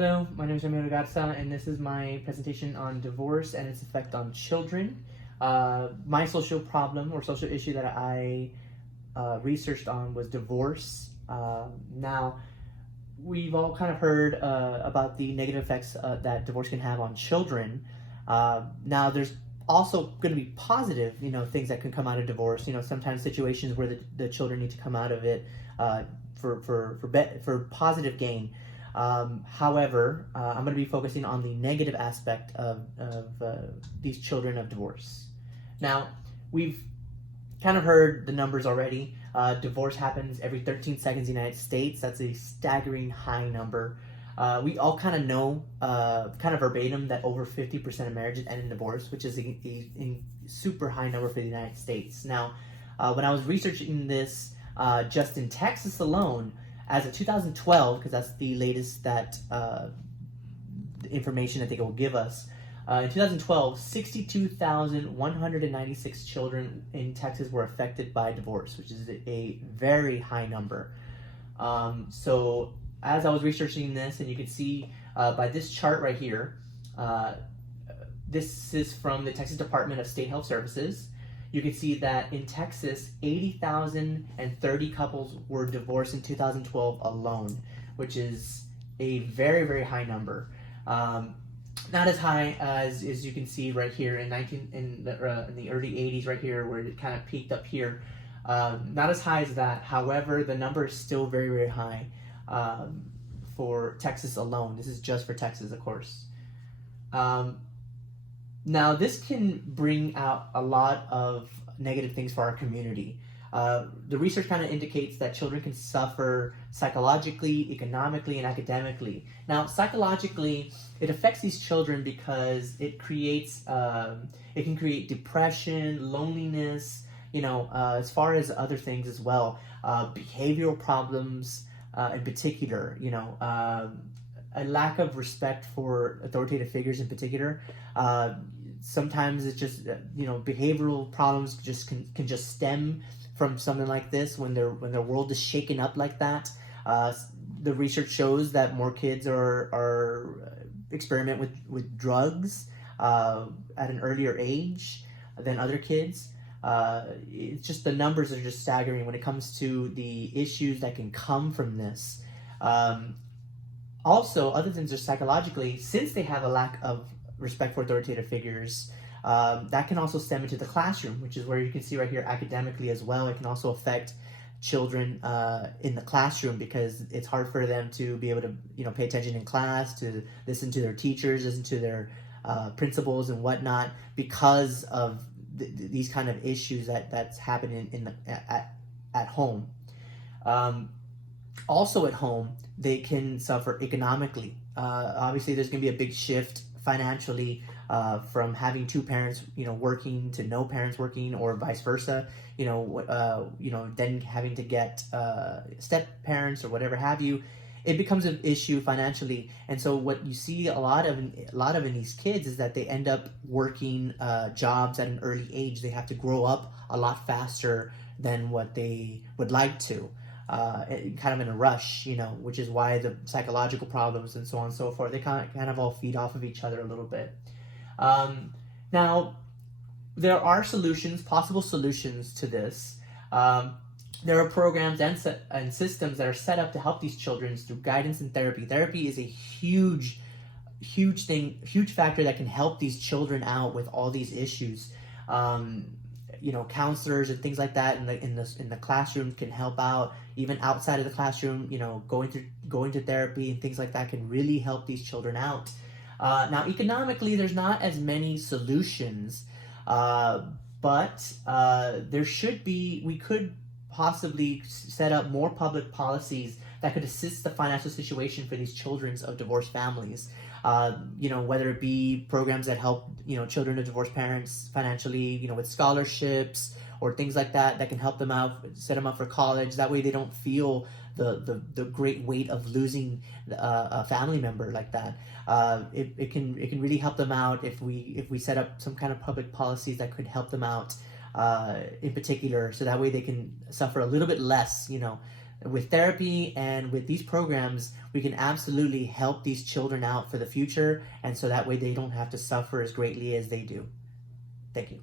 Hello, my name is Ramiro Garza, and this is my presentation on divorce and its effect on children. My social problem or social issue that I researched on was divorce. Now, we've all kind of heard about the negative effects that divorce can have on children. Now, there's also going to be positive, things that can come out of divorce. Sometimes situations where the children need to come out of it for positive gain. However, I'm going to be focusing on the negative aspect of these children of divorce. Now, we've kind of heard the numbers already. Divorce happens every 13 seconds in the United States. That's a staggering high number. We all kind of know, kind of verbatim, that over 50% of marriages end in divorce, which is a super high number for the United States. Now, when I was researching this, just in Texas alone, as of 2012, because that's the latest that the information that they will give us, in 2012, 62,196 children in Texas were affected by divorce, which is a very high number. So as I was researching this, and you can see by this chart right here, this is from the Texas Department of State Health Services. You can see that in Texas, 80,030 couples were divorced in 2012 alone, which is a very, very high number. Not as high as you can see right here in the early 80s right here, where it kind of peaked up here. Not as high as that. However, the number is still very, very high for Texas alone. This is just for Texas, of course. Now, this can bring out a lot of negative things for our community. The research kind of indicates that children can suffer psychologically, economically, and academically. Now, psychologically, it affects these children because it can create depression, loneliness, as far as other things as well. Behavioral problems in particular, a lack of respect for authoritative figures in particular. Sometimes it's just behavioral problems can just stem from something like this when their world is shaken up like that. The research shows that more kids are experiment with drugs at an earlier age than other kids. It's just the numbers are just staggering when it comes to the issues that can come from this. Also, other than just psychologically, since they have a lack of respect for authoritative figures, that can also stem into the classroom, which is where you can see right here academically as well. It can also affect children in the classroom because it's hard for them to be able to pay attention in class, to listen to their teachers, listen to their principals and whatnot, because of these kind of issues that's happening at home. Also at home, they can suffer economically. Obviously, there's going to be a big shift financially from having two parents, working to no parents working, or vice versa. Then having to get step parents or whatever have you. It becomes an issue financially, and so what you see a lot of in these kids is that they end up working jobs at an early age. They have to grow up a lot faster than what they would like to. Kind of in a rush, which is why the psychological problems and so on and so forth, they kind of all feed off of each other a little bit. Now, there are possible solutions to this. There are programs and systems that are set up to help these children through guidance and therapy. Therapy is a huge factor that can help these children out with all these issues. Counselors and things like that in the classroom can help out. Even outside of the classroom, going to therapy and things like that can really help these children out. Now, economically, there's not as many solutions, but we could possibly set up more public policies that could assist the financial situation for these children of divorced families. Whether it be programs that help, children of divorced parents financially, with scholarships or things like that can help them out, set them up for college. That way they don't feel the great weight of losing a family member like that. It can really help them out if we set up some kind of public policies that could help them out in particular, so that way they can suffer a little bit less, with therapy and with these programs, we can absolutely help these children out for the future, and so that way they don't have to suffer as greatly as they do. Thank you.